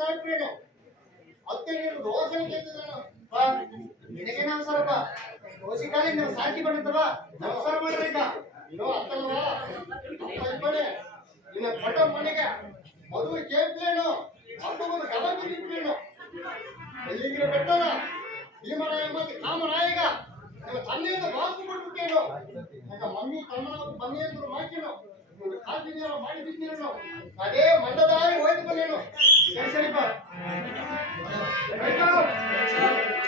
ಸಾಯ್ಬೇನು ಅತ್ತೆ ನೀನು ದೋಸೆ ಕೇಳ್ತಿದ್ದಾನು ಬಾ ನಿನಗೆ ನಮಸ್ಕಾರ ಬಾ ದೋಸೆ ಕಾಲಿ ನೀವು ಸಾಕಿ ಬಂದಿತ್ತವ ನಮಸ್ಕಾರ ಮಾಡ್ಬೇಕ ನೀನು ಅತ್ತಲ್ವಾ ಇಬ್ಬರೇ ನಿನ್ನ ಪಟ ಮನೆಗೆ ಮದುವೆ ಕೇಳ್ತೇನು ಹಬ್ಬವನ್ನು ಗಮನ ಬಿಟ್ಟಿದ್ದೇನು ಎಲ್ಲಿಗಿರ ಬೆಟ್ಟದ ಭೀಮರಾಯ ಮತ್ತೆ ಕಾಮರಾಯಗ ನಿಮ್ಮ ತಂದೆಯಿಂದ ಬಾಸು ಕೊಟ್ಬಿಟ್ಟೇನು ನನ್ನ ಮಮ್ಮಿ ತಮ್ಮನ ಬನ್ನಿ ಅಂತ ಮಾಕಿನು ಕಾಲ್ಬಿದ್ದೀರ ಮಾಡಿಬಿದ್ದೀರೇನು ಅದೇ ಮಂಡದಾರಿ ಹೋಯ್ತು ಬಂದೇನು ಸರಿ ಸರಿಪ್ಪ